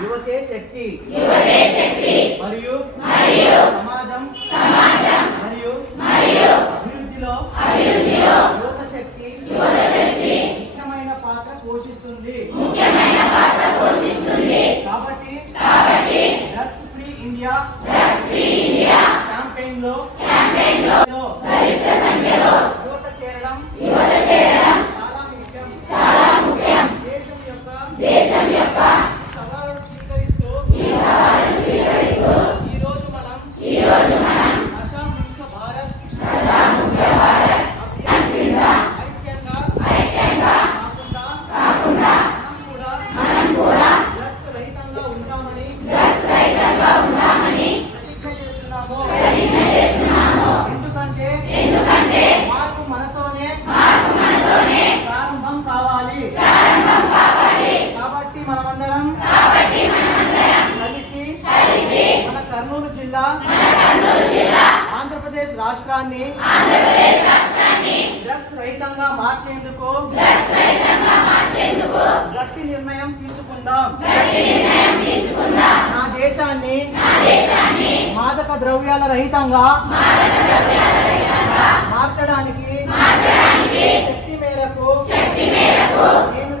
యువతే శక్తి మరియు సమాజం మరియు అభివృద్ధిలో యువత శక్తి ముఖ్యమైన పాత్ర పోషిస్తుంది కాబట్టి డ్రగ్స్ ఫ్రీ ఇండియా క్యాంపెయిన్ లో గరిష్ట సంఖ్యలో యువత చేరడం చాలా ముఖ్యం దేశం యొక్క సవాలును స్వీకరిస్తూ ఈ రోజు మనం నశాముక్త భారత్ ఐక్యంగా కాకుండా మనం కూడా డ్రగ్స్ రహితంగా ఉంటామని ప్రతిజ్ఞ చేస్తున్నాము ఎందుకంటే మార్పు మనతోనే ప్రారంభం కావాలి కాబట్టి మనమందరం కలిసి మన కర్నూలు జిల్లా ఆంధ్రప్రదేశ్ రాష్ట్రాన్ని డ్రగ్స్ రహితంగా మార్చేందుకు గట్టి నిర్ణయం తీసుకుందాం నా దేశాన్ని మాదక ద్రవ్యాల రహితంగా మార్చడానికి శక్తి మేరకు నేను